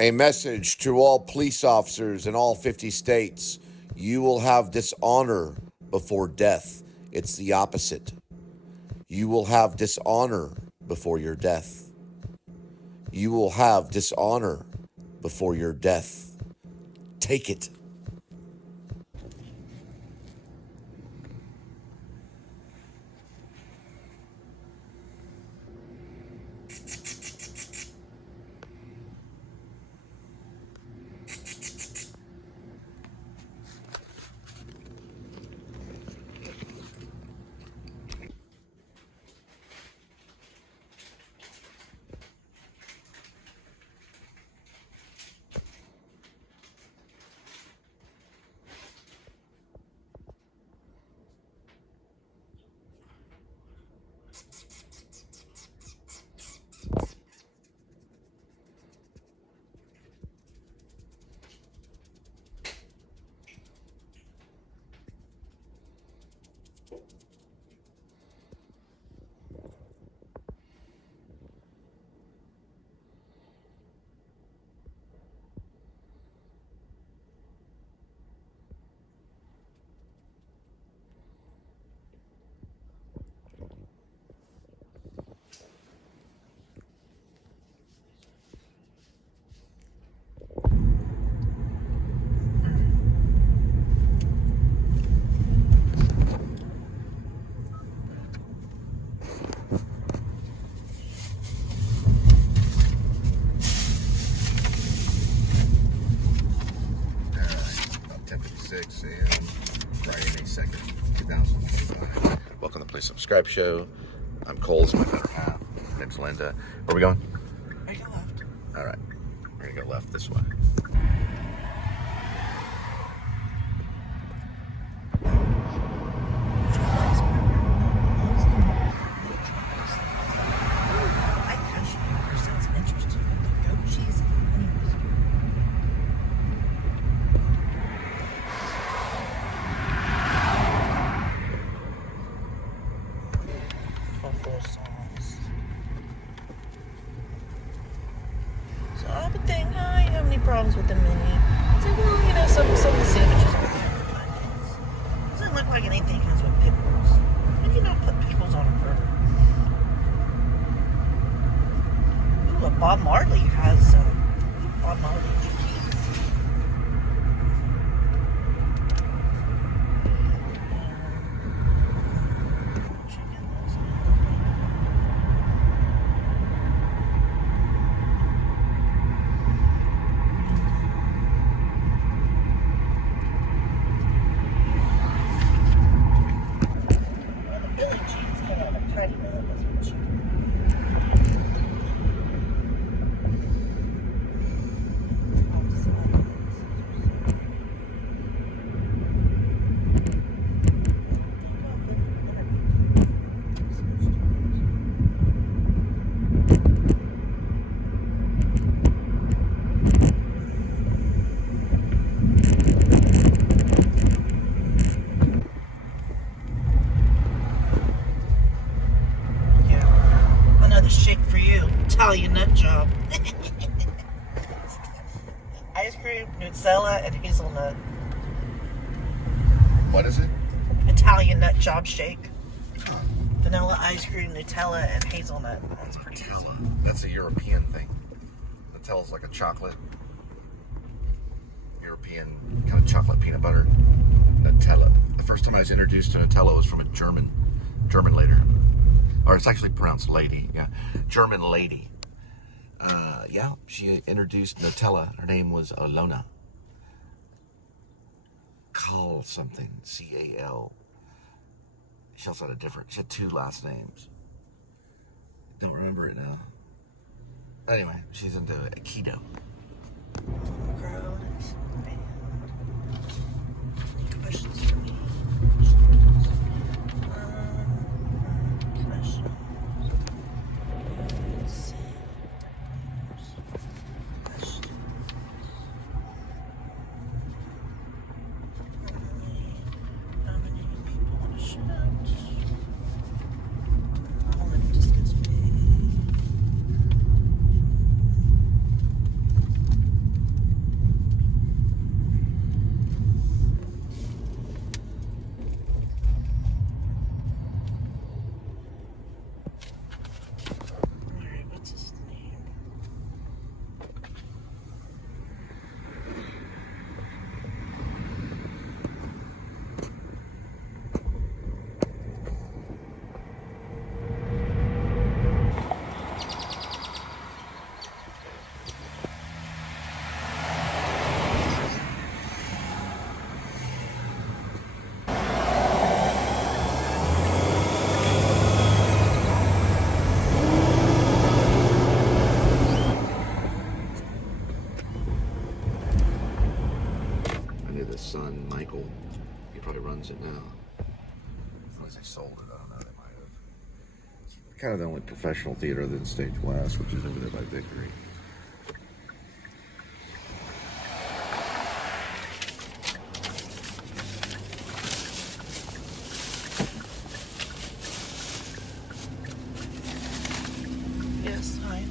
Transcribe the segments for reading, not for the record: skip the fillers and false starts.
A message to all police officers in all 50 states. You will have dishonor before death. It's the opposite. You will have dishonor before your death. You will have dishonor before your death. Take it. Friday, May 2nd, 2025. Welcome to the Please Subscribe Show. I'm Cole, my better half. Name's Linda. Where are we going? We're going left. All right. We're going to go left this way. Problems with the menu. It's like, well, you know, some of the sandwiches aren't good. Doesn't look like anything comes with pickles. How do you not put pickles on a burger? Ooh, Bob Marley has Bob Marley. Italian nut job. Ice cream, Nutella, and hazelnut. What is it? Italian nut job shake. Vanilla ice cream, Nutella, and hazelnut. That's pretty Nutella. That's a European thing. Nutella's like a chocolate, European kind of chocolate peanut butter. Nutella. The first time I was introduced to Nutella was from a German lady. Or it's actually pronounced lady, yeah. German lady. Yeah, she introduced Nutella. Her name was Alona. Call something, C-A-L. She also had she had two last names. Don't remember it now. Anyway, she's into keto. Any questions for me? his son, Michael. He probably runs it now. As long as they sold it, I don't know, they might have. It's kind of the only professional theater other than Stage West, which is over there by Vickery. Yes, hi.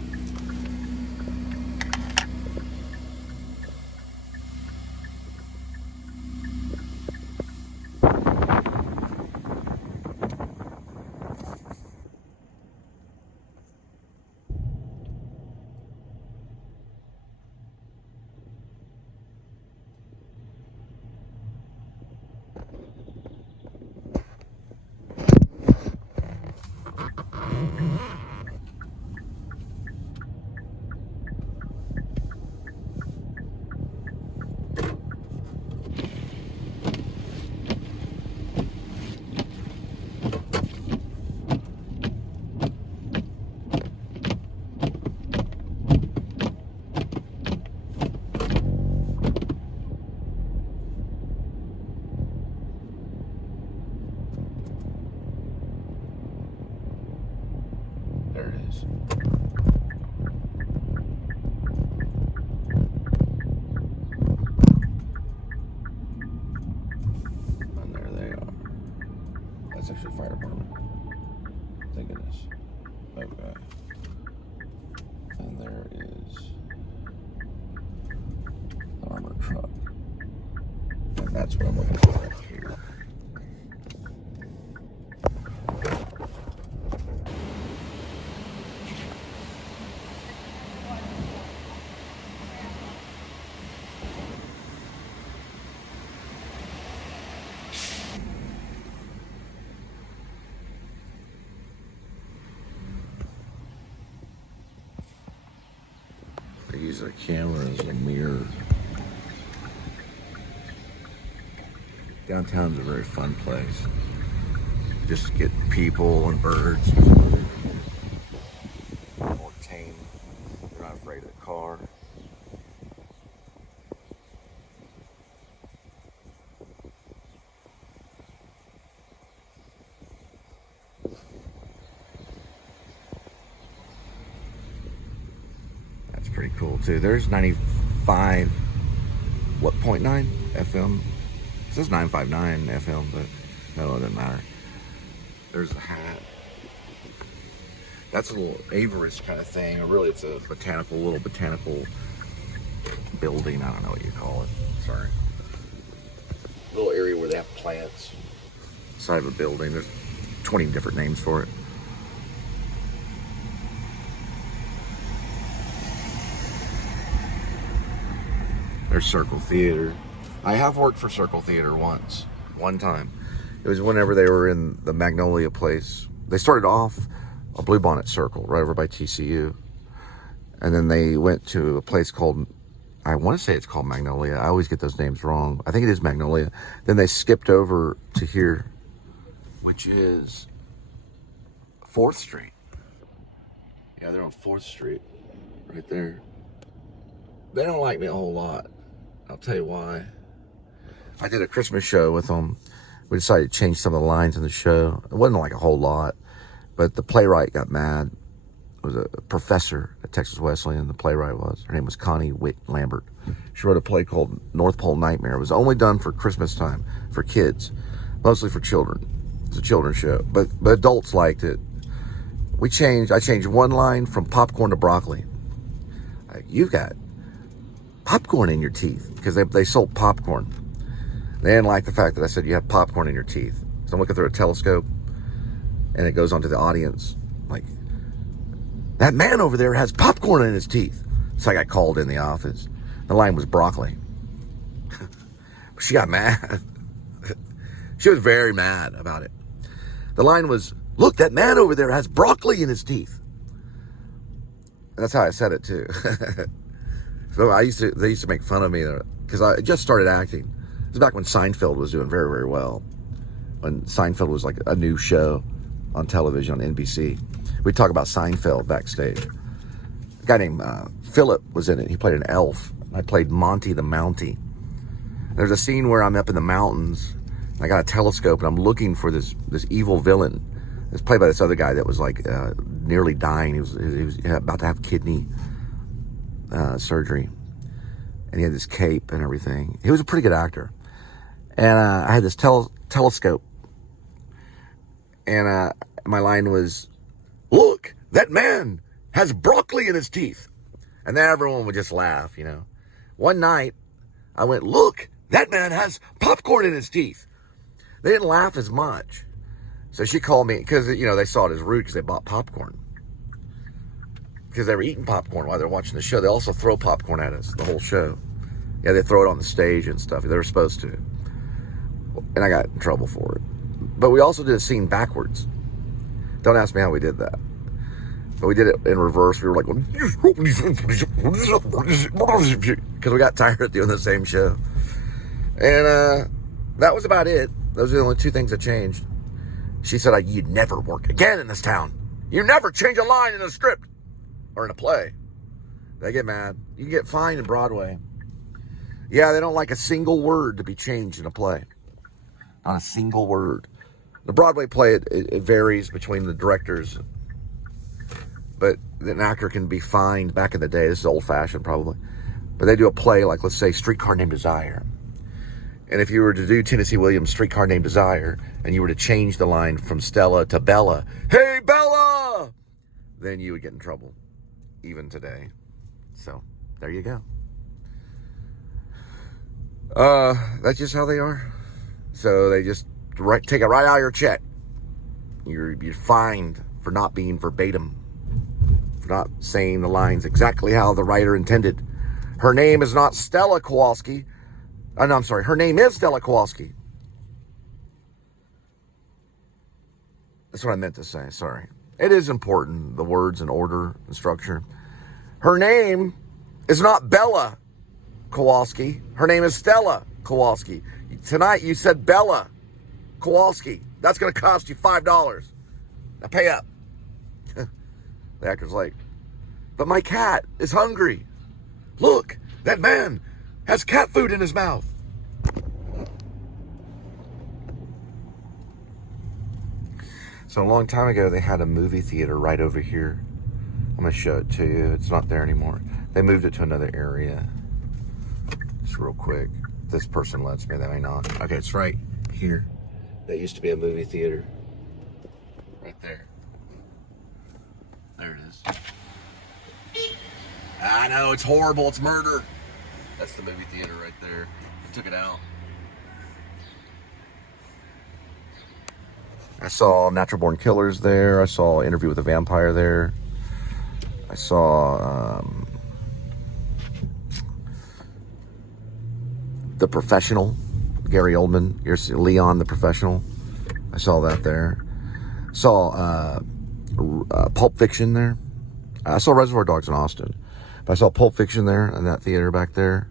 There it is. And there they are. That's actually the fire department. I think it is. Okay. And there is the armored truck. And that's what I'm looking for right here. They use a camera as a mirror. Downtown's a very fun place. Just get people and birds. More tame. They're not afraid of the car. That's pretty cool too. There's 95, what, 0.9 FM? It says 959 FM, but no, it doesn't matter. There's a hat. That's a little aviarist kind of thing, or really it's a little botanical building. I don't know what you call it. Sorry. Little area where they have plants. Side of a building. There's 20 different names for it. There's Circle Theater. I have worked for Circle Theater one time. It was whenever they were in the Magnolia place. They started off a Bluebonnet Circle right over by TCU. And then they went to a place called, I want to say it's called Magnolia. I always get those names wrong. I think it is Magnolia. Then they skipped over to here, which is 4th Street. Yeah, they're on 4th Street, right there. They don't like me a whole lot. I'll tell you why. I did a Christmas show with them. We decided to change some of the lines in the show. It wasn't like a whole lot, but the playwright got mad. It was a professor at Texas Wesleyan, the playwright was. Her name was Connie Witt Lambert. She wrote a play called North Pole Nightmare. It was only done for Christmas time, for kids, mostly for children. It's a children's show, but adults liked it. I changed one line from popcorn to broccoli. You've got popcorn in your teeth, because they sold popcorn. They didn't like the fact that I said you have popcorn in your teeth. So I'm looking through a telescope, and it goes onto the audience, like, that man over there has popcorn in his teeth. So I got called in the office. The line was broccoli. She got mad. She was very mad about it. The line was, look, that man over there has broccoli in his teeth. And that's how I said it too. So they used to make fun of me because I just started acting. It was back when Seinfeld was doing very, very well. When Seinfeld was like a new show on television on NBC. We'd talk about Seinfeld backstage. A guy named Philip was in it. He played an elf. I played Monty the Mountie. There's a scene where I'm up in the mountains. I got a telescope and I'm looking for this evil villain. It's played by this other guy that was like nearly dying. He was about to have kidney surgery, and he had this cape and everything. He was a pretty good actor. And I had this telescope, and my line was, "Look, that man has broccoli in his teeth," and then everyone would just laugh, you know. One night, I went, "Look, that man has popcorn in his teeth." They didn't laugh as much. So she called me, because, you know, they saw it as rude because they bought popcorn. Because they were eating popcorn while they were watching the show. They also throw popcorn at us, the whole show. Yeah, they throw it on the stage and stuff. They were supposed to. And I got in trouble for it. But we also did a scene backwards. Don't ask me how we did that. But we did it in reverse. We were like, because we got tired of doing the same show. And that was about it. Those are the only two things that changed. She said, "You'd never work again in this town. You never change a line in a script or in a play." They get mad. You can get fined in Broadway. Yeah, they don't like a single word to be changed in a play. Not a single word. The Broadway play, it varies between the directors. But an actor can be fined back in the day. This is old-fashioned probably. But they do a play like, let's say, Streetcar Named Desire. And if you were to do Tennessee Williams' Streetcar Named Desire, and you were to change the line from Stella to Bella, "Hey, Bella!" then you would get in trouble, even today. So, there you go. That's just how they are. So they just take it right out of your check. You're fined for not being verbatim, for not saying the lines exactly how the writer intended. Her name is not Stella Kowalski. No, I'm sorry. Her name is Stella Kowalski. That's what I meant to say. Sorry. It is important, the words and order and structure. Her name is not Bella Kowalski. Her name is Stella Kowalski. Tonight you said Bella Kowalski. That's going to cost you $5. Now pay up. The actor's like, "But my cat is hungry. Look, that man has cat food in his mouth." So a long time ago, they had a movie theater right over here. I'm going to show it to you. It's not there anymore. They moved it to another area. Just real quick. If this person lets me, they may not. Okay, it's right here. That used to be a movie theater. Right there. There it is. I know, it's horrible. It's murder. That's the movie theater right there. They took it out. I saw Natural Born Killers there. I saw Interview with a Vampire there. I saw The Professional, Gary Oldman. Here's Leon the Professional. I saw that there. Saw Pulp Fiction there. I saw Reservoir Dogs in Austin. But I saw Pulp Fiction there in that theater back there.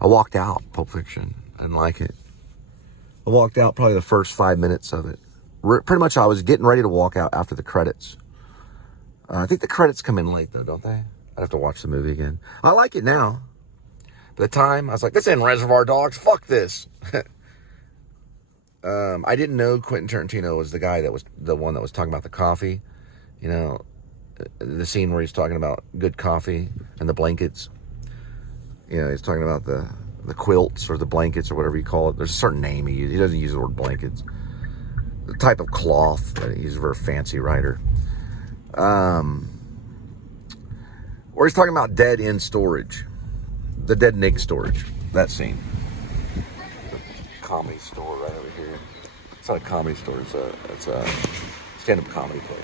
I walked out, Pulp Fiction. I didn't like it. I walked out probably the first 5 minutes of it. Pretty much I was getting ready to walk out after the credits. I think the credits come in late though, don't they? I'd have to watch the movie again. I like it now. But at the time, I was like, "This ain't Reservoir Dogs. Fuck this." I didn't know Quentin Tarantino was the guy that was the one that was talking about the coffee. You know, the scene where he's talking about good coffee and the blankets. You know, he's talking about the quilts or the blankets or whatever you call it. There's a certain name he uses. He doesn't use the word blankets. The type of cloth that he's a very fancy writer. Or he's talking about dead end storage. The dead Nick storage. That scene. Comedy store right over here. It's not a comedy store. It's a stand-up comedy place.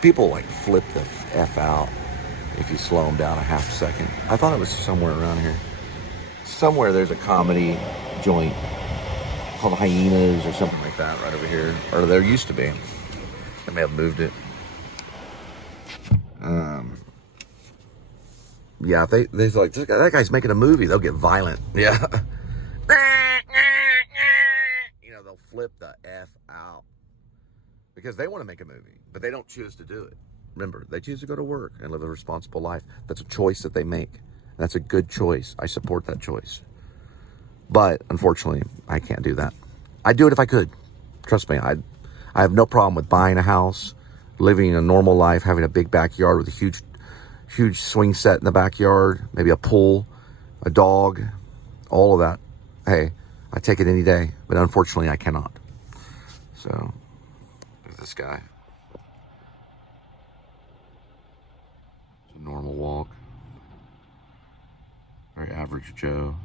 People like flip the F out if you slow them down a half a second. I thought it was somewhere around here. Somewhere there's a comedy joint called Hyenas or something like that right over here. Or there used to be. They may have moved it. Yeah, if they're like, "That guy's making a movie," they'll get violent. Yeah. You know, they'll flip the F out. Because they want to make a movie, but they don't choose to do it. Remember, they choose to go to work and live a responsible life. That's a choice that they make. That's a good choice. I support that choice. But unfortunately, I can't do that. I'd do it if I could. Trust me, I have no problem with buying a house, living a normal life, having a big backyard with a huge swing set in the backyard, maybe a pool, a dog, all of that. Hey, I take it any day, but unfortunately I cannot. So, there's this guy. It's a normal walk. Very average Joe.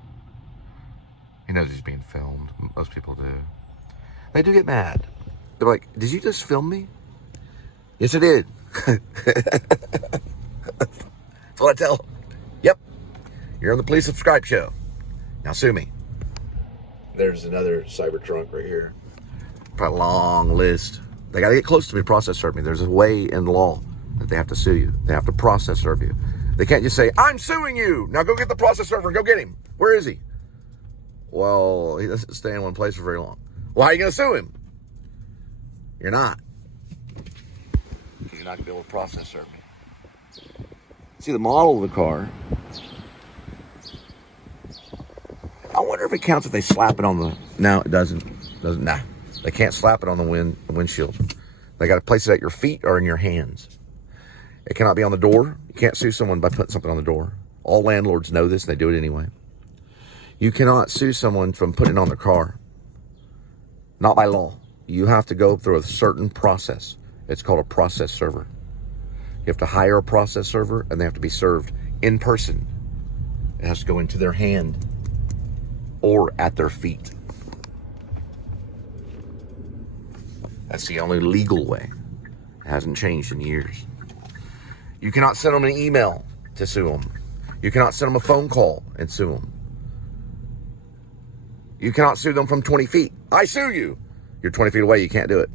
He knows he's being filmed. Most people do. They do get mad. They're like, did you just film me? Yes, I did. That's what I tell them. Yep. You're on the Please Subscribe show. Now sue me. There's another Cybertrunk right here. Got a long list. They got to get close to me to process serve me. There's a way in law that they have to sue you. They have to process serve you. They can't just say, I'm suing you. Now go get the process server and go get him. Where is he? Well, he doesn't stay in one place for very long. Well, how are you going to sue him? You're not. Because you're not going to be able to process serve me. See the model of the car. I wonder if it counts if they slap it on the... No, it doesn't. Nah. They can't slap it on the windshield. They got to place it at your feet or in your hands. It cannot be on the door. You can't sue someone by putting something on the door. All landlords know this, and they do it anyway. You cannot sue someone from putting it on their car. Not by law. You have to go through a certain process. It's called a process server. You have to hire a process server, and they have to be served in person. It has to go into their hand or at their feet. That's the only legal way. It hasn't changed in years. You cannot send them an email to sue them. You cannot send them a phone call and sue them. You cannot sue them from 20 feet. I sue you. You're 20 feet away. You can't do it.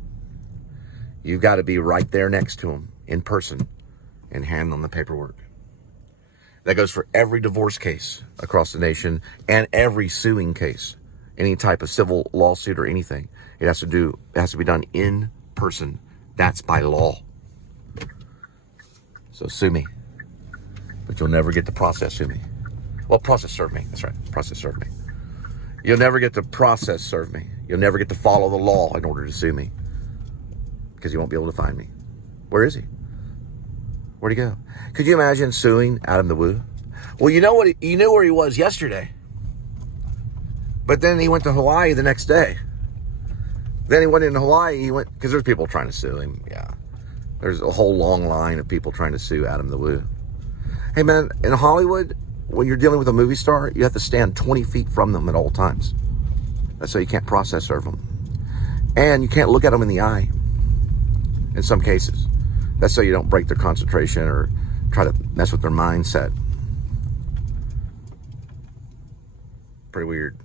You've got to be right there next to them in person and hand them the paperwork. That goes for every divorce case across the nation and every suing case. Any type of civil lawsuit or anything. It has to be done in person. That's by law. So sue me. But you'll never get to process sue me. Well, process serve me. That's right. Process serve me. You'll never get to process serve me. You'll never get to follow the law in order to sue me. Because you won't be able to find me. Where is he? Where'd he go? Could you imagine suing Adam the Woo? Well, you know what? You knew where he was yesterday. But then he went to Hawaii the next day. Then he went in Hawaii. Because there's people trying to sue him. Yeah. There's a whole long line of people trying to sue Adam the Woo. Hey, man, in Hollywood, when you're dealing with a movie star, you have to stand 20 feet from them at all times. That's so you can't process serve them. And you can't look at them in the eye in some cases. That's so you don't break their concentration or try to mess with their mindset. Pretty weird.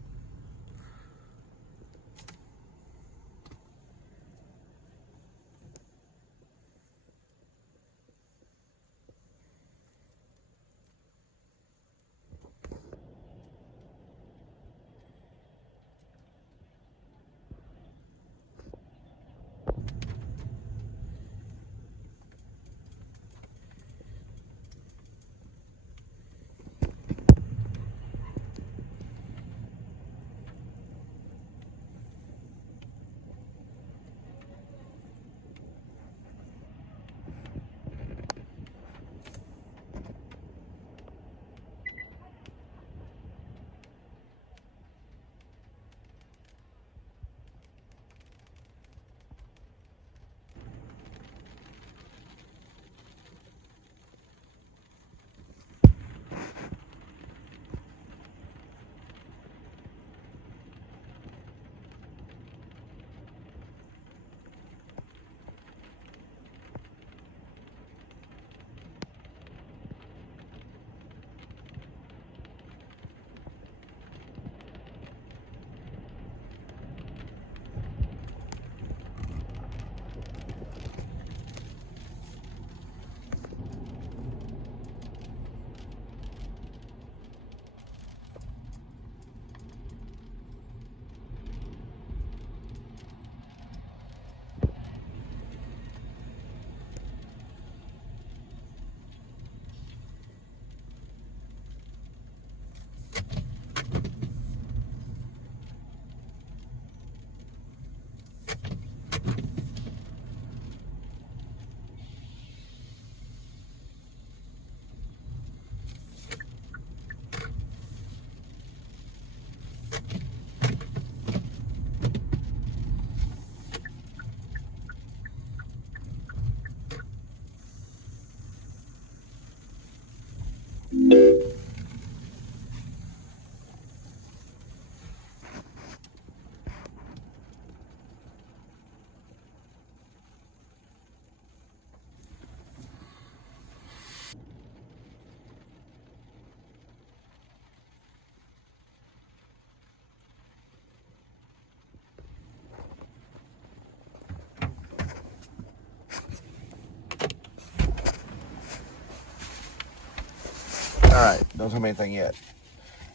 Don't tell me anything yet.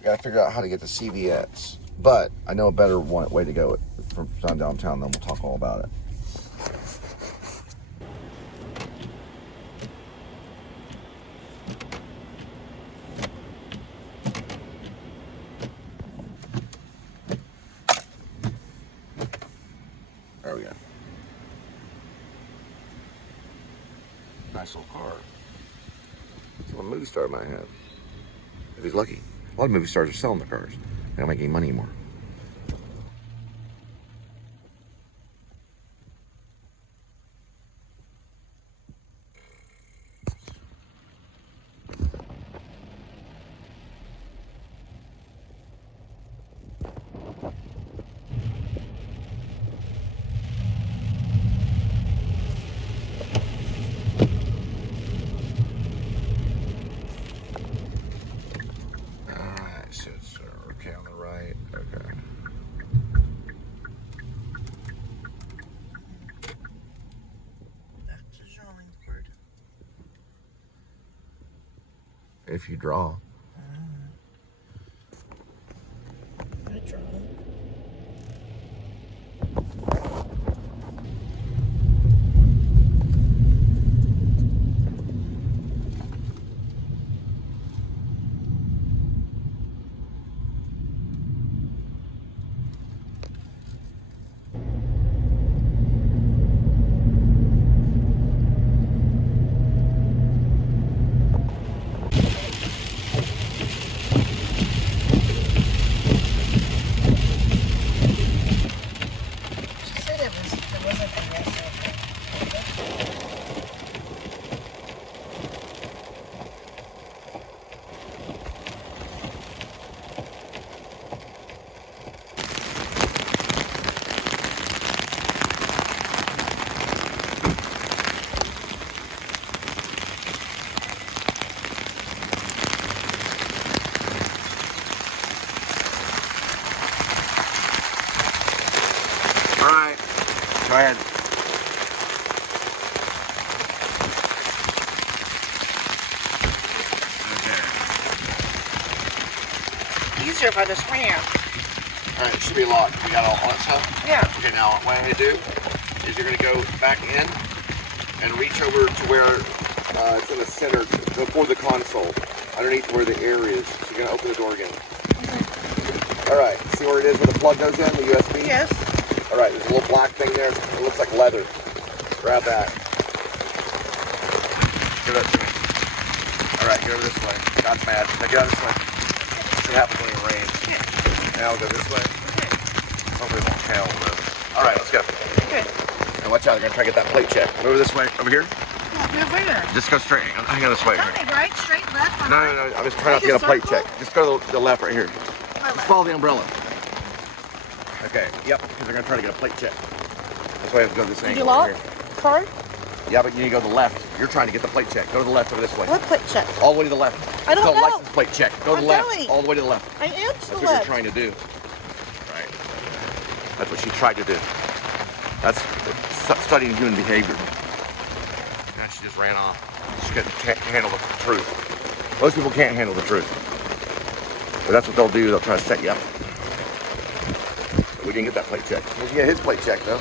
I gotta figure out how to get to CVS. But I know a better way to go from downtown, then we'll talk all about it. There we go. Nice little car. It's what a movie star might have. If he's lucky. A lot of movie stars are selling their cars. They don't make any money anymore. Okay, on the right. Okay. That's a drawing board. If you draw. I draw. Alright, go ahead. Okay. Easier if I just ran. Alright, it should be locked. You got all that stuff? Yeah. Okay, now what I'm going to do is you're going to go back in and reach over to where it's in the center, before the console, underneath where the air is. So you're going to open the door again. Okay. Alright, see where it is where the plug goes in, the USB? Yes. Alright, there's a little black thing there. It looks like leather. Grab that. Give it to me. Alright, go this way. God's mad. Now get out this way. See what happens when it rains. Yeah. Now go this way. Okay. Hopefully it won't hail though. Alright, let's go. Okay. And watch out, they're gonna try to get that plate check. Move this way. Over here? Move where? Just go straight. Hang on this way. Tell me, right? Straight, left, on No, right? no, no. I was trying not to get a plate check. Just go to the left right here. Just follow the umbrella. Okay, yep, because they're going to try to get a plate check. That's why I have to go this angle. Did you lock? Right here. Card? Yeah, but you need to go to the left. You're trying to get the plate check. Go to the left over this way. What plate check? All the way to the left. I don't Go know. license plate check. Go to the left. going. All the way to the left. I am to the That's what left. you're trying to do. Right. That's what she tried to do. That's studying human behavior. Yeah, she just ran off. She can't handle the truth. Most people can't handle the truth. But that's what they'll do. They'll try to set you up. We didn't get that plate check. We can get his plate check though.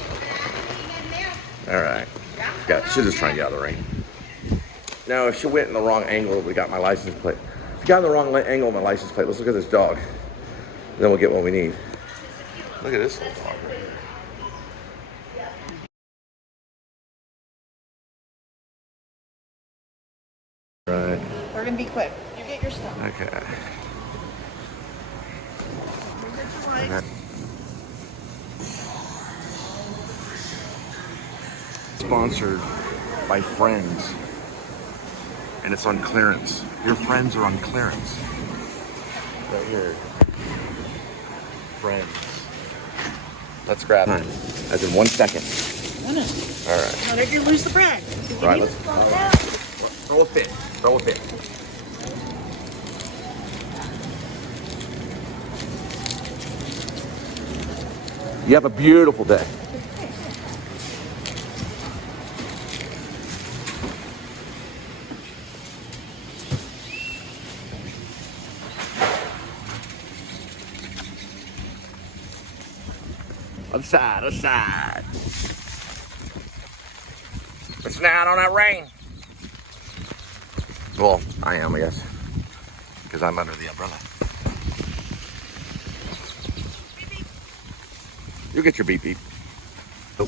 All right. Yeah, she's just trying to get out of the rain. Now, if she went in the wrong angle, we got my license plate. If you got in the wrong angle of my license plate, let's look at this dog. Then we'll get what we need. Look at this little dog right here. Right. We're going to be quick. You get your stuff. Okay. Okay. Sponsored by Friends, and it's on clearance. Your friends are on clearance. Right here. Friends. Let's grab it. As in 1 second. All right. Now, did you lose the brand? Right, let's throw a fit. Throw a fit. You have a beautiful day. Other side, other side. Listen out on that rain. Well, I am, I guess. Because I'm under the umbrella. Beep, beep. You get your beep beep.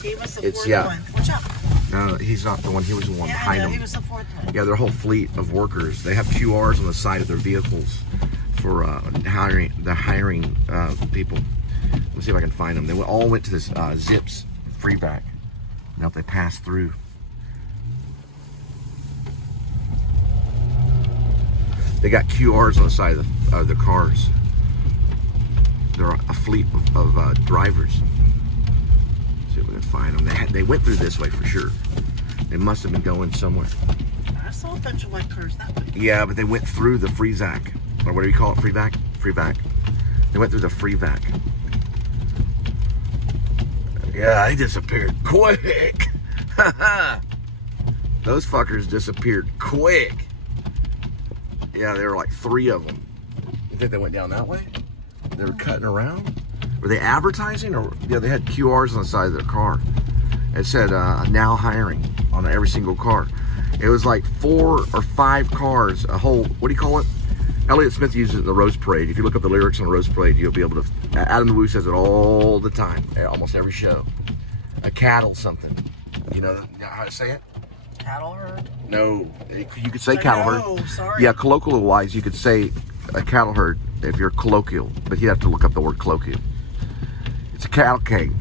He was the fourth one. Watch out. No, he's not the one. He was the one behind him. He was the fourth one. Yeah, their whole fleet of workers. They have QRs on the side of their vehicles for hiring people. Let's see if I can find them. They all went to this Zips free back. Now they passed through. They got QRs on the side of the cars. They're a fleet of drivers. See if we can find them. They went through this way for sure. They must have been going somewhere. I saw a bunch of white cars that way. Yeah, but they went through the free vac, or what do you call it? Free vac? Free vac. They went through the free vac. Yeah, they disappeared quick. Those fuckers disappeared quick. Yeah, there were like 3 of them. You think they went down that way? They were cutting around? Were they advertising? Or yeah, they had QRs on the side of their car. It said now hiring on every single car. It was like 4 or 5 cars, a whole, what do you call it? Elliott Smith uses it in the Rose Parade. If you look up the lyrics on the Rose Parade, you'll be able to, Adam the Woo says it all the time, almost every show. A cattle something. You know how to say it? Cattle herd? No, you could say cattle herd. No, sorry. Yeah, colloquial wise, you could say a cattle herd if you're colloquial, but you have to look up the word colloquial. It's a cavalcade.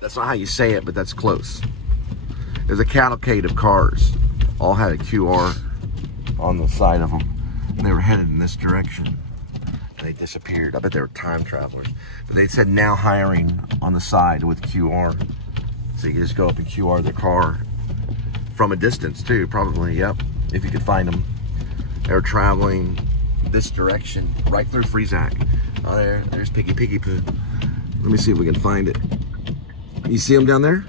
That's not how you say it, but that's close. There's a cavalcade of cars, all had a QR on the side of them, and they were headed in this direction. They disappeared. I bet they were time travelers. But they said now hiring on the side with QR. So you can just go up and QR their car from a distance too, probably, yep, if you could find them. They were traveling this direction, right through Freezac. Oh, there's Piggy Poo. Let me see if we can find it. You see them down there?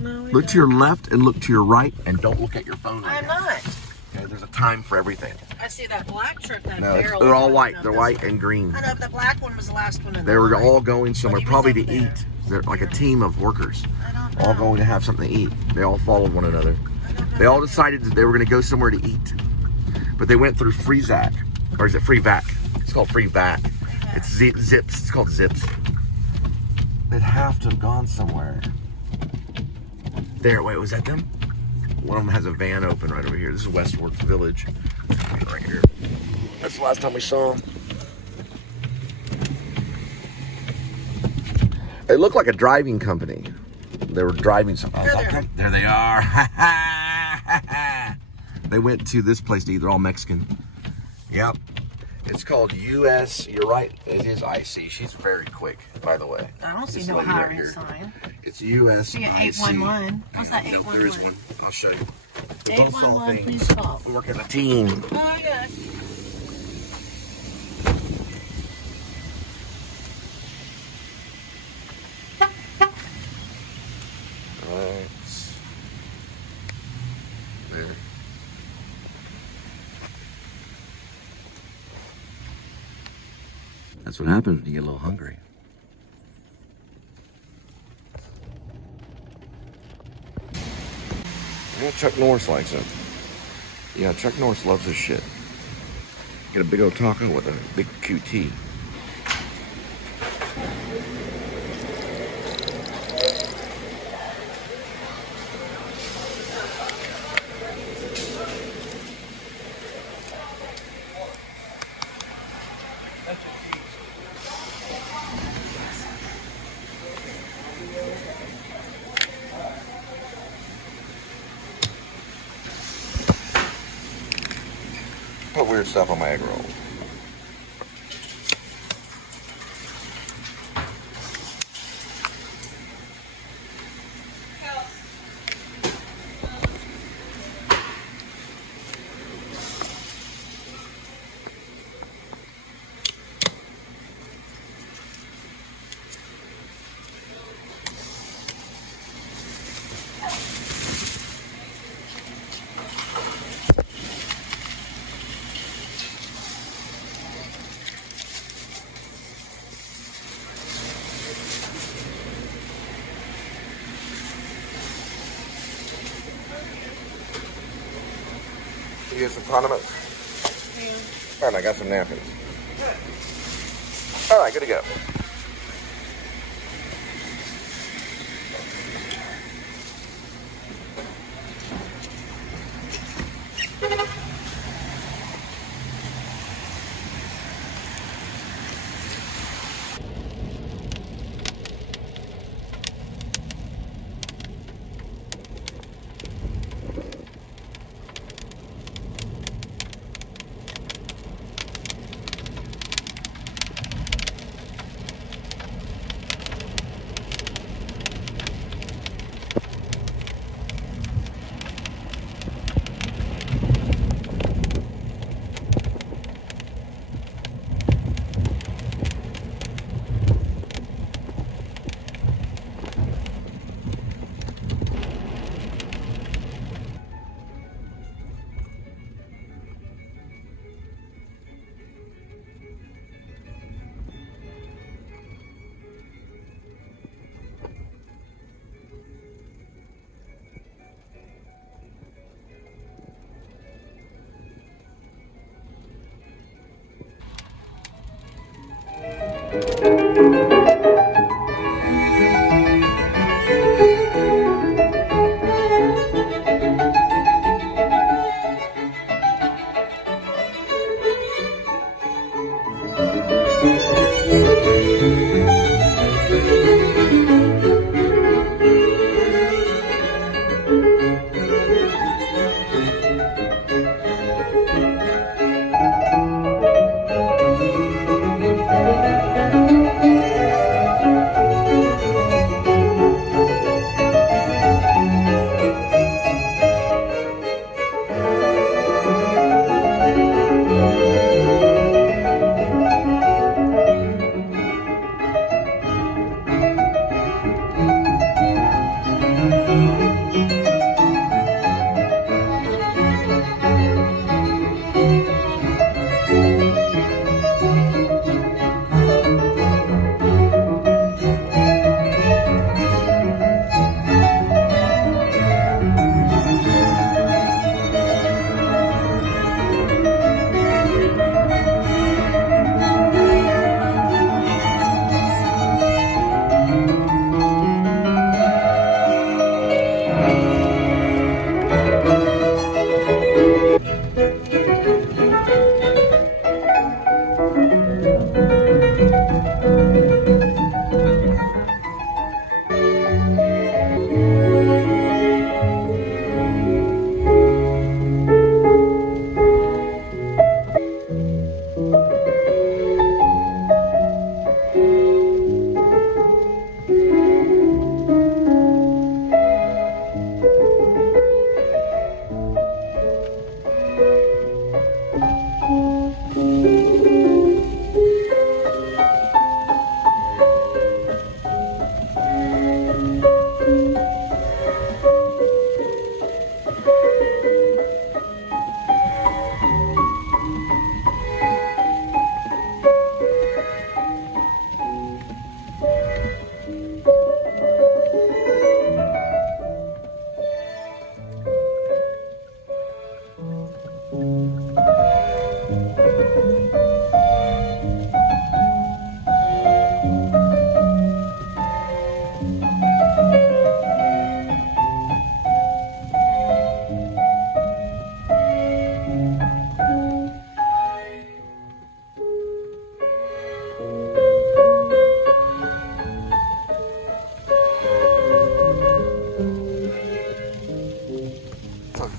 No, look to your left and look to your right, and don't look at your phone. I'm not. Okay, there's a time for everything. I see that black truck, that No, barrel. they're all white. They're white and green. I know, the black one was the last one in the They were line. all going somewhere, But he was probably up to there. eat. They're like a team of workers, I don't know. all going to have something to eat. They all followed one another. I don't know. They all decided that they were going to go somewhere to eat. But they went through Freezac. Or is it Free Vac? It's called Free Vac. It's Zips. It's called Zips. They'd have to have gone somewhere. There, wait, was that them? One of them has a van open right over here. This is Westward Village. Right here. That's the last time we saw them. They look like a driving company. They were driving something. There they are. They went to this place to eat. They're all Mexican. Yep. It's called US. You're right. It is IC. She's very quick, by the way. I don't see Just no let you know hiring here. sign. It's US. See an 811. What's that No, 811? there is one. I'll show you. We both saw 811, please things. stop. We work as a team. Oh, yes. Alright. There. That's what happens when you get a little hungry. Yeah, Chuck Norris likes it. Yeah, Chuck Norris loves this shit. Get a big old taco with a big QT. Put weird stuff on my egg roll. to use some condiments? Yeah. All right, I got some napkins. All right, good to go.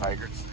vagrants.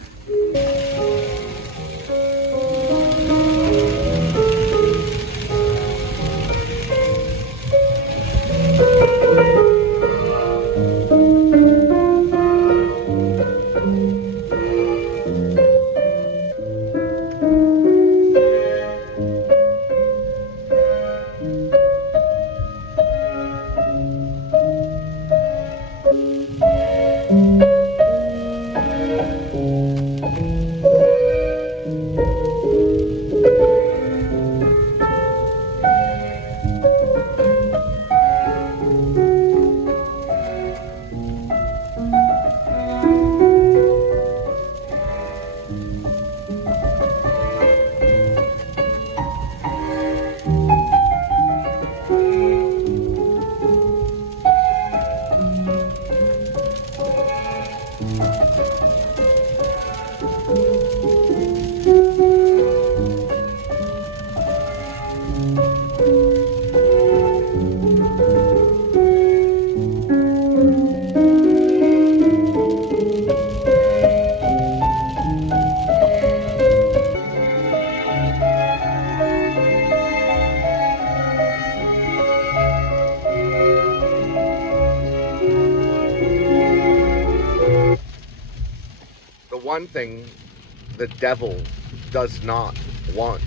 one thing the devil does not want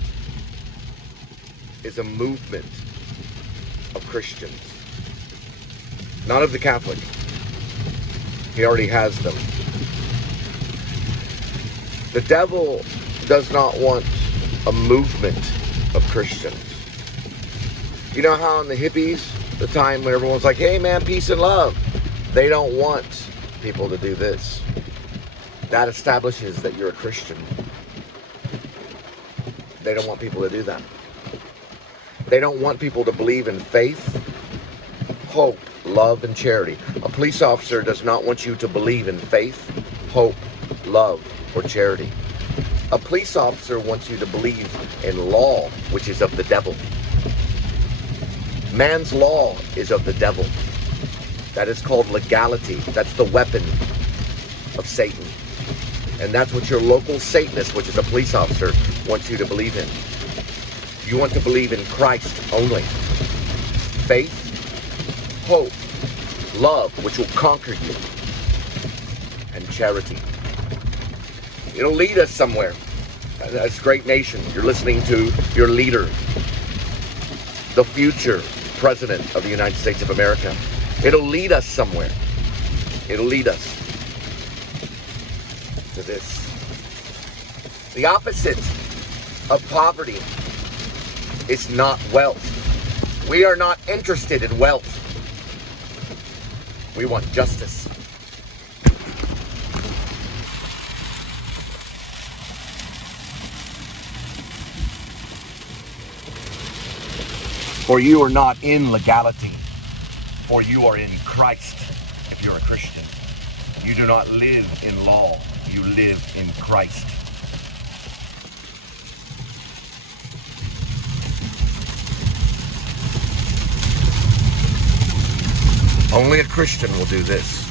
is a movement of Christians. Not of the Catholic. He already has them. The devil does not want a movement of Christians. You know how in the hippies, the time when everyone's like, hey man, peace and love, they don't want people to do this. That establishes that you're a Christian. They don't want people to do that. They don't want people to believe in faith, hope, love, and charity. A police officer does not want you to believe in faith, hope, love, or charity. A police officer wants you to believe in law, which is of the devil. Man's law is of the devil. That is called legality. That's the weapon of Satan. And that's what your local Satanist, which is a police officer, wants you to believe in. You want to believe in Christ only. Faith, hope, love, which will conquer you, and charity. It'll lead us somewhere. As a great nation, you're listening to your leader, the future President of the United States of America. It'll lead us somewhere. It'll lead us to this. The opposite of poverty is not wealth. We are not interested in wealth. We want justice. For you are not in legality, for you are in Christ, if you're a Christian. You do not live in law, you live in Christ. Only a Christian will do this.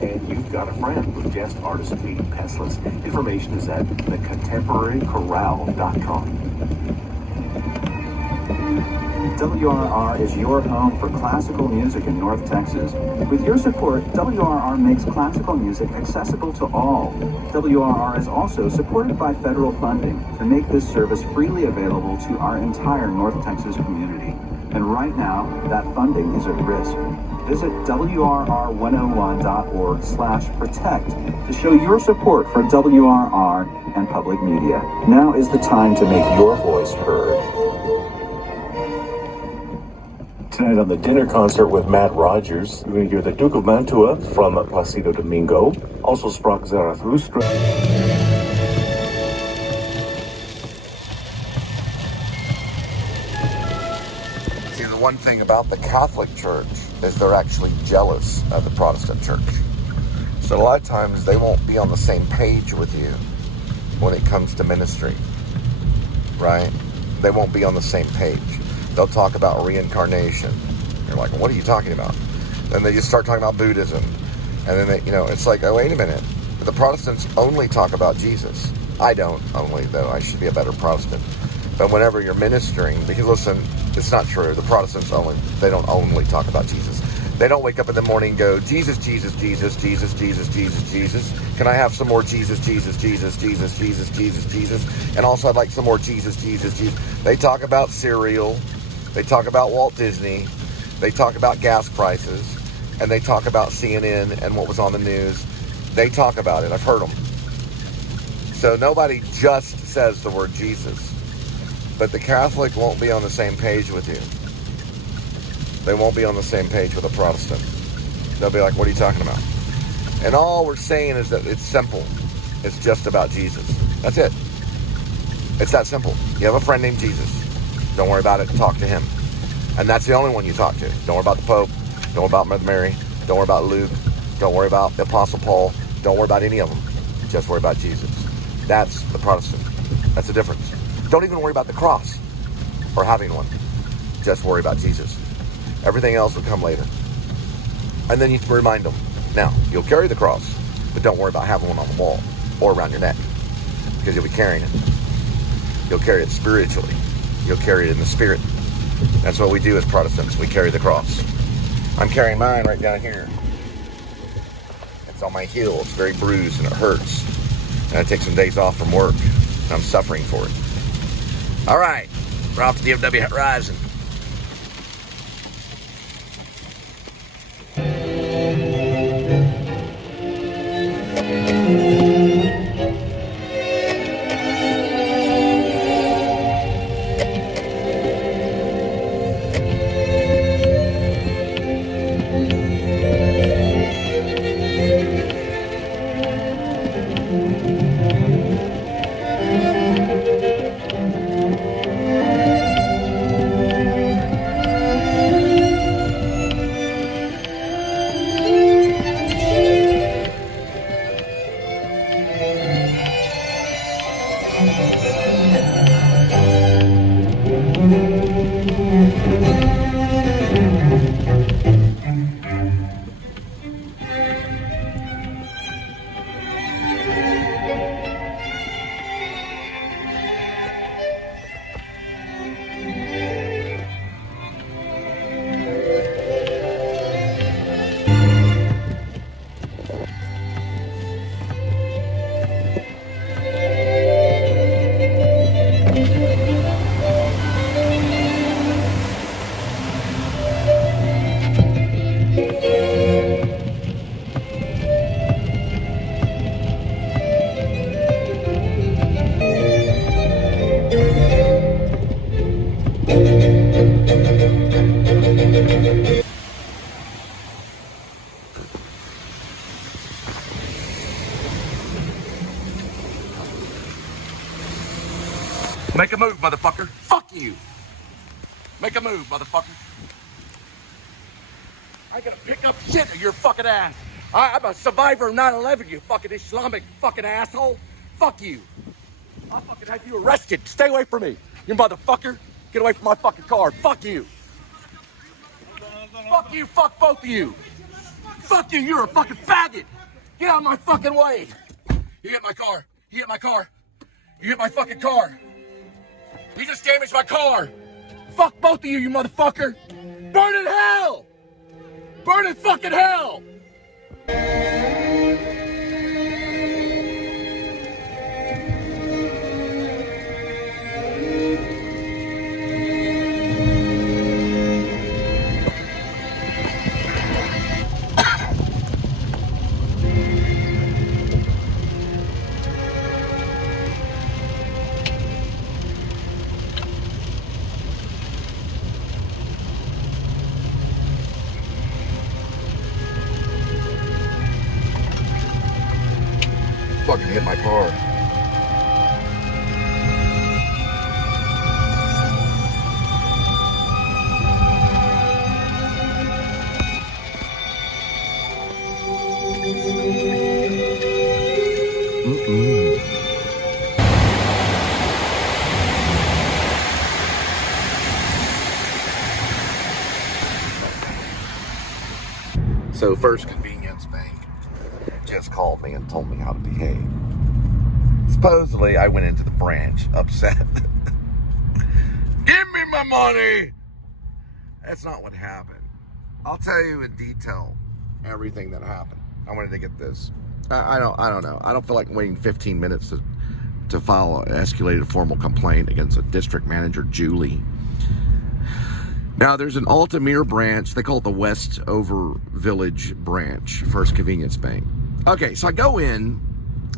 And you've got a friend with guest artist p.s.s. Information is at TheContemporaryCorral.com. WRR is your home for classical music in North Texas. With your support, WRR makes classical music accessible to all. WRR is also supported by federal funding to make this service freely available to our entire North Texas community. And right now, that funding is at risk. Visit WRR101.org/protect to show your support for WRR and public media. Now is the time to make your voice heard. Tonight on the dinner concert with Matt Rogers, we're going to hear the Duke of Mantua from Placido Domingo, also Sprach Zarathustra. One thing about the Catholic Church is they're actually jealous of the Protestant Church. So a lot of times they won't be on the same page with you when it comes to ministry, right? They won't be on the same page. They'll talk about reincarnation. You're like, what are you talking about? Then they just start talking about Buddhism. And then they, it's like, oh, wait a minute. The Protestants only talk about Jesus. I don't only, though. I should be a better Protestant. But whenever you're ministering, because listen, it's not true. The Protestants they don't only talk about Jesus. They don't wake up in the morning and go, Jesus, Jesus, Jesus, Jesus, Jesus, Jesus, Jesus. Can I have some more Jesus, Jesus, Jesus, Jesus, Jesus, Jesus, Jesus? And also I'd like some more Jesus, Jesus, Jesus. They talk about cereal. They talk about Walt Disney. They talk about gas prices. And they talk about CNN and what was on the news. They talk about it. I've heard them. So nobody just says the word Jesus. But the Catholic won't be on the same page with you. They won't be on the same page with a Protestant. They'll be like, what are you talking about? And all we're saying is that it's simple. It's just about Jesus. That's it. It's that simple. You have a friend named Jesus. Don't worry about it. Talk to him. And that's the only one you talk to. Don't worry about the Pope. Don't worry about Mother Mary. Don't worry about Luke. Don't worry about the Apostle Paul. Don't worry about any of them. Just worry about Jesus. That's the Protestant. That's the difference. Don't even worry about the cross. or having one. Just worry about Jesus. Everything else will come later. And then you have to remind them. Now, you'll carry the cross, but don't worry about having one on the wall or around your neck, because you'll be carrying it. You'll carry it spiritually. You'll carry it in the spirit. That's what we do as Protestants. We carry the cross. I'm carrying mine right down here. It's on my heel. It's very bruised and it hurts. And I take some days off from work. And I'm suffering for it. All right. We're off to the DFW Horizon. Make a move, motherfucker. Fuck you. Make a move, motherfucker. I gotta pick up shit of your fucking ass. I'm a survivor of 9/11, you fucking Islamic fucking asshole. Fuck you. I'll fucking have you arrested. Stay away from me, you motherfucker. Get away from my fucking car. Fuck you. Fuck you, fuck both of you. Fuck you, you're a fucking faggot. Get out of my fucking way. You hit my car. You hit my car. You hit my fucking car. You just damaged my car. Fuck both of you, you motherfucker. Burn in hell. Burn in fucking hell. Fucking hit my car. So First Convenience Bank just called me and told me how to behave. Supposedly, I went into the branch upset. Give me my money! That's not what happened. I'll tell you in detail everything that happened. I wanted to get this. I don't know. I don't feel like waiting 15 minutes to file an escalated formal complaint against a district manager, Julie. Now, there's an Altamere branch. They call it the Westover Village branch, First Convenience Bank. Okay, so I go in,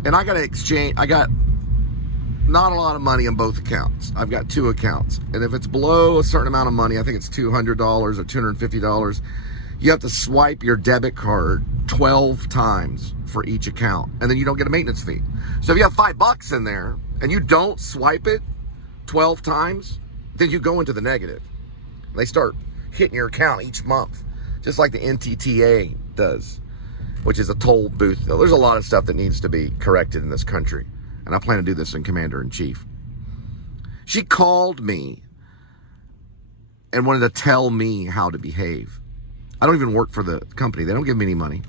and I got to exchange. I got not a lot of money on both accounts. I've got two accounts. And if it's below a certain amount of money, I think it's $200 or $250, you have to swipe your debit card 12 times for each account. And then you don't get a maintenance fee. So if you have $5 in there, and you don't swipe it 12 times, then you go into the negative. They start hitting your account each month, just like the NTTA does, which is a toll booth. There's a lot of stuff that needs to be corrected in this country, and I plan to do this in Commander-in-Chief. She called me and wanted to tell me how to behave. I don't even work for the company. They don't give me any money.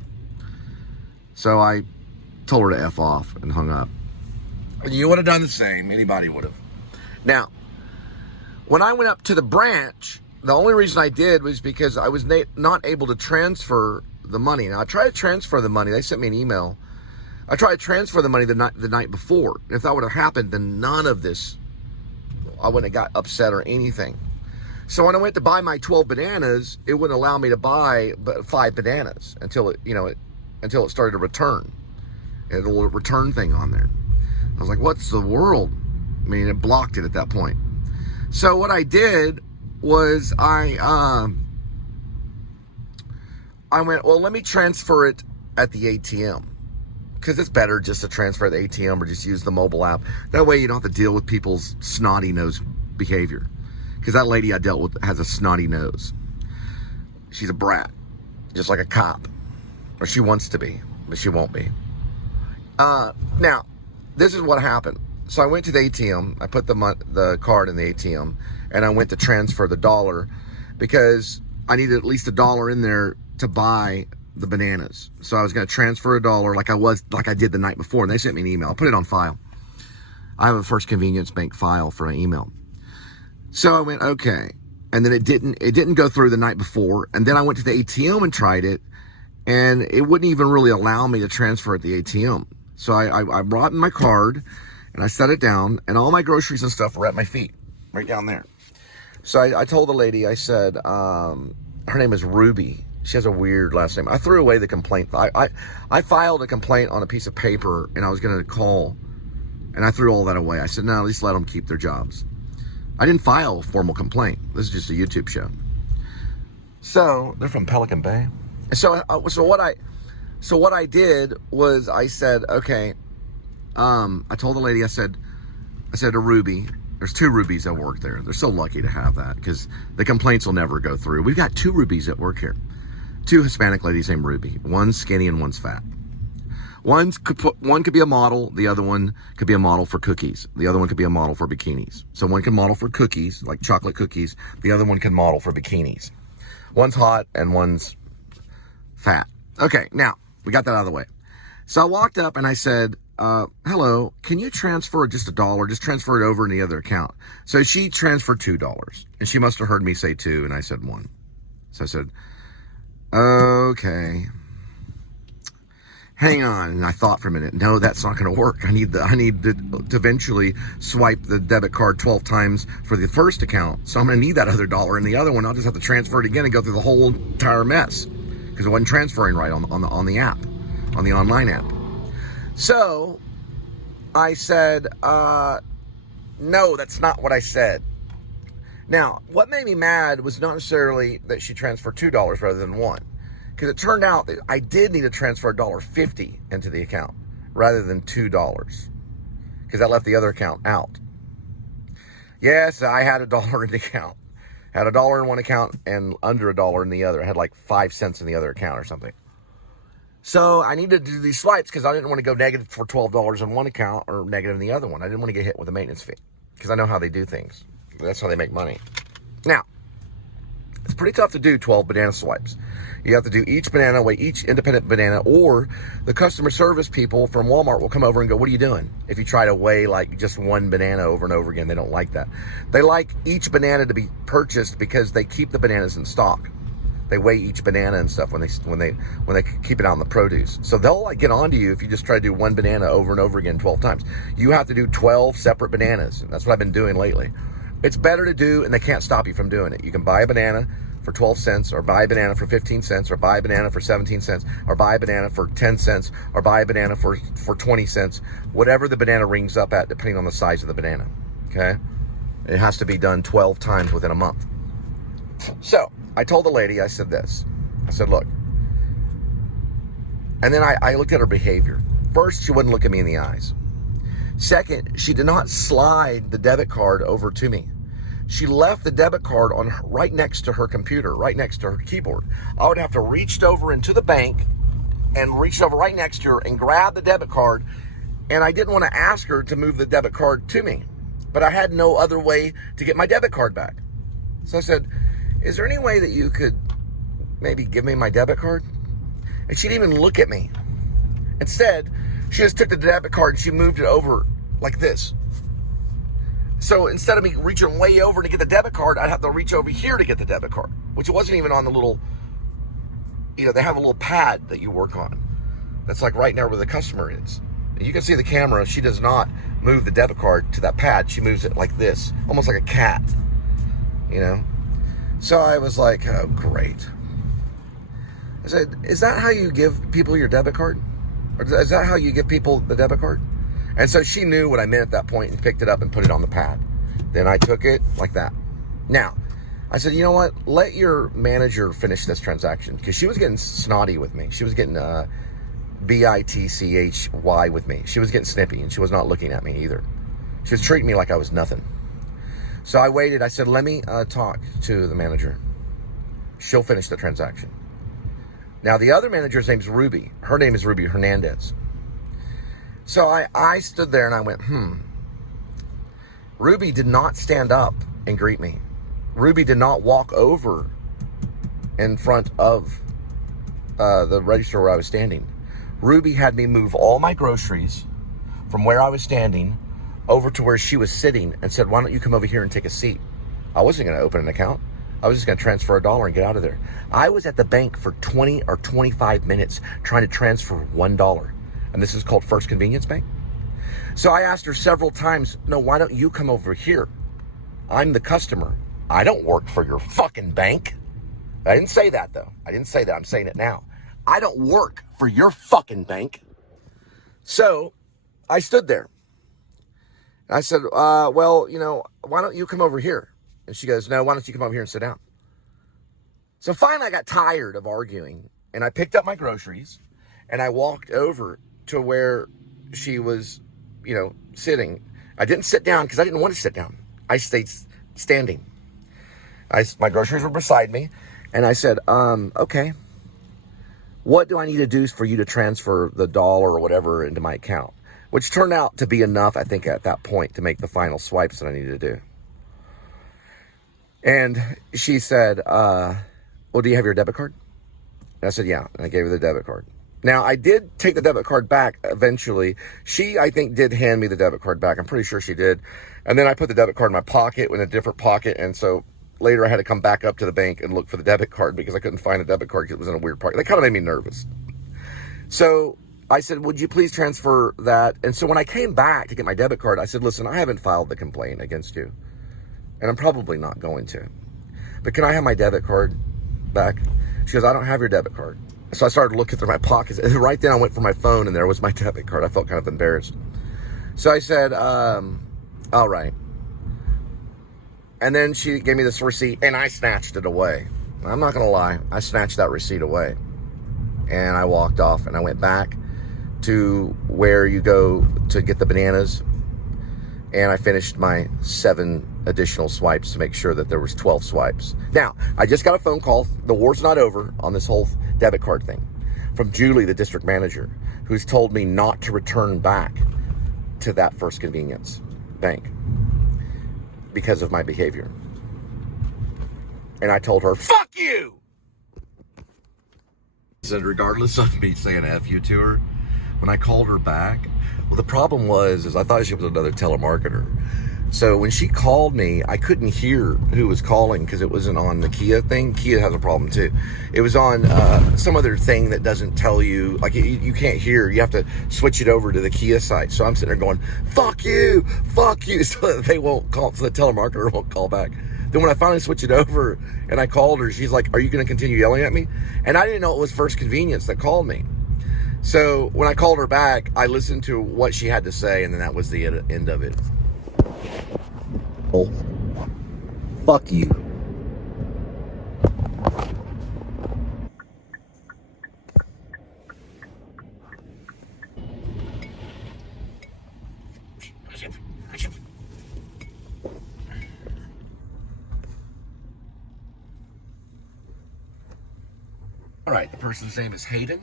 So I told her to F off and hung up. You would have done the same. Anybody would have. Now, when I went up to the branch, the only reason I did was because I was not able to transfer the money. Now, I tried to transfer the money. They sent me an email. I tried to transfer the money the night before. If that would have happened, then none of this, I wouldn't have got upset or anything. So when I went to buy my 12 bananas, it wouldn't allow me to buy but 5 bananas until it started to return. It had a little return thing on there. I was like, what's the world? I mean, it blocked it at that point. So what I did was I went, well, let me transfer it at the ATM. Because it's better just to transfer at the ATM or just use the mobile app. That way you don't have to deal with people's snotty nose behavior. Because that lady I dealt with has a snotty nose. She's a brat. Just like a cop. Or she wants to be, but she won't be. Now, this is what happened. So I went to the ATM. I put the card in the ATM. And I went to transfer the dollar. Because I needed at least $1 in there to buy the bananas. So I was going to transfer $1 like I did the night before. And they sent me an email. I put it on file. I have a First Convenience Bank file for an email. So I went, okay. And then it didn't go through the night before. And then I went to the ATM and tried it. And it wouldn't even really allow me to transfer at the ATM. So I brought in my card and I set it down. And all my groceries and stuff were at my feet. Right down there. So I told the lady, I said, her name is Ruby. She has a weird last name. I threw away the complaint. I filed a complaint on a piece of paper and I was going to call. And I threw all that away. I said, no, at least let them keep their jobs. I didn't file a formal complaint. This is just a YouTube show. So they're from Pelican Bay. So what I did was I said, okay. I told the lady, I said to Ruby, there's 2 Rubies that work there. They're so lucky to have that because the complaints will never go through. We've got 2 Rubies that work here. 2 Hispanic ladies named Ruby. One's skinny and one's fat. One could be a model. The other one could be a model for cookies. The other one could be a model for bikinis. So one can model for cookies, like chocolate cookies. The other one can model for bikinis. One's hot and one's fat. Okay, now we got that out of the way. So I walked up and I said, hello, can you transfer just $1? Just transfer it over in the other account. So she transferred $2 and she must have heard me say 2 and I said 1. So I said, okay. Hang on. And I thought for a minute, no, that's not going to work. I need to eventually swipe the debit card 12 times for the first account. So I'm going to need that other $1. And the other one, I'll just have to transfer it again and go through the whole entire mess because it wasn't transferring right on the app, on the online app. So I said, no, that's not what I said. Now, what made me mad was not necessarily that she transferred $2 rather than 1. Because it turned out that I did need to transfer $1.50 into the account rather than $2. Because that left the other account out. Yes, I had $1 in the account. Had $1 in one account and under $1 in the other. I had like 5 cents in the other account or something. So I needed to do these swipes because I didn't want to go negative for $12 in one account or negative in the other one. I didn't want to get hit with a maintenance fee because I know how they do things. That's how they make money. Now, it's pretty tough to do 12 banana swipes. You have to do each banana, weigh each independent banana, or the customer service people from Walmart will come over and go, what are you doing? If you try to weigh like just one banana over and over again, they don't like that. They like each banana to be purchased because they keep the bananas in stock. They weigh each banana and stuff when they keep it out in the produce. So they'll like get onto you if you just try to do one banana over and over again 12 times. You have to do 12 separate bananas. And that's what I've been doing lately. It's better to do, and they can't stop you from doing it. You can buy a banana for 12 cents, or buy a banana for 15 cents, or buy a banana for 17 cents, or buy a banana for 10 cents, or buy a banana for 20 cents, whatever the banana rings up at, depending on the size of the banana, okay? It has to be done 12 times within a month. So I told the lady, I said this. I said, look. And then I looked at her behavior. First, she wouldn't look at me in the eyes. Second, she did not slide the debit card over to me. She left the debit card on right next to her computer, right next to her keyboard. I would have to reach over into the bank and reach over right next to her and grab the debit card. And I didn't want to ask her to move the debit card to me, but I had no other way to get my debit card back. So I said, is there any way that you could maybe give me my debit card? And she didn't even look at me. Instead, she just took the debit card and she moved it over like this. So instead of me reaching way over to get the debit card, I'd have to reach over here to get the debit card, which it wasn't even on the little, you know, they have a little pad that you work on. That's like right now where the customer is. And you can see the camera. She does not move the debit card to that pad. She moves it like this, almost like a cat, you know? So I was like, oh, great. I said, is that how you give people your debit card? Or is that how you give people the debit card? And so she knew what I meant at that point and picked it up and put it on the pad. Then I took it like that. Now, I said, you know what? Let your manager finish this transaction, because she was getting snotty with me. She was getting bitchy with me. She was getting snippy, and she was not looking at me either. She was treating me like I was nothing. So I waited. I said, let me talk to the manager. She'll finish the transaction. Now, the other manager's name's Ruby. Her name is Ruby Hernandez. So I stood there and I went, Ruby did not stand up and greet me. Ruby did not walk over in front of the register where I was standing. Ruby had me move all my groceries from where I was standing over to where she was sitting and said, why don't you come over here and take a seat? I wasn't going to open an account. I was just going to transfer $1 and get out of there. I was at the bank for 20 or 25 minutes trying to transfer $1. And this is called First Convenience Bank. So I asked her several times, no, why don't you come over here? I'm the customer. I don't work for your fucking bank. I didn't say that, though. I didn't say that. I'm saying it now. I don't work for your fucking bank. So I stood there. I said, well, you know, why don't you come over here? And she goes, no, why don't you come over here and sit down? So finally I got tired of arguing, and I picked up my groceries and I walked over to where she was, you know, sitting. I didn't sit down because I didn't want to sit down. I stayed standing. My groceries were beside me, and I said, okay, what do I need to do for you to transfer the dollar or whatever into my account? Which turned out to be enough, I think, at that point to make the final swipes that I needed to do. And she said, well, do you have your debit card? And I said, yeah. And I gave her the debit card. Now, I did take the debit card back eventually. She, I think, did hand me the debit card back. I'm pretty sure she did. And then I put the debit card in my pocket, in a different pocket. And so later I had to come back up to the bank and look for the debit card because I couldn't find a debit card because it was in a weird pocket. That kind of made me nervous. So I said, would you please transfer that? And so when I came back to get my debit card, I said, listen, I haven't filed the complaint against you. And I'm probably not going to. But can I have my debit card back? She goes, I don't have your debit card. So I started looking through my pockets. And right then I went for my phone and there was my debit card. I felt kind of embarrassed. So I said, all right. And then she gave me this receipt and I snatched it away. I'm not going to lie. I snatched that receipt away. And I walked off and I went back to where you go to get the bananas. And I finished my 7 additional swipes to make sure that there was 12 swipes. Now, I just got a phone call. The war's not over on this whole debit card thing from Julie, the district manager, who's told me not to return back to that First Convenience Bank because of my behavior. And I told her, fuck you! Said regardless of me saying F you to her, when I called her back, well, the problem was I thought she was another telemarketer. So when she called me, I couldn't hear who was calling because it wasn't on the Kia thing. Kia has a problem too. It was on some other thing that doesn't tell you, like you can't hear. You have to switch it over to the Kia site. So I'm sitting there going, fuck you, so that they won't call, so the telemarketer won't call back. Then when I finally switched it over and I called her, she's like, are you going to continue yelling at me? And I didn't know it was First Convenience that called me. So when I called her back, I listened to what she had to say, and then that was the end of it. Oh, fuck you. All right, the person's name is Hayden.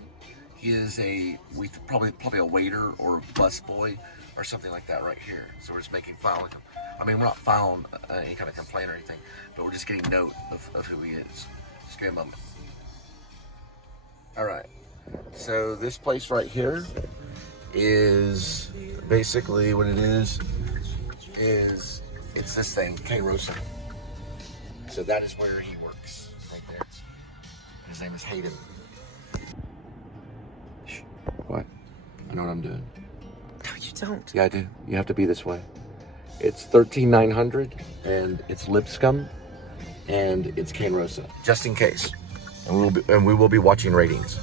He is probably a waiter or a bus boy or something like that right here. So we're just making file with him. I mean, we're not filing any kind of complaint or anything, but we're just getting note of who he is. Just give me a moment. All right. So this place right here is basically what it is it's this thing, K. Rosa. So that is where he works, right there. His name is Hayden. Shh. What? I know what I'm doing. No, you don't. Yeah, I do. You have to be this way. It's 13900 and it's Lipscomb and it's Cane Rosa, just in case. And we will be watching ratings.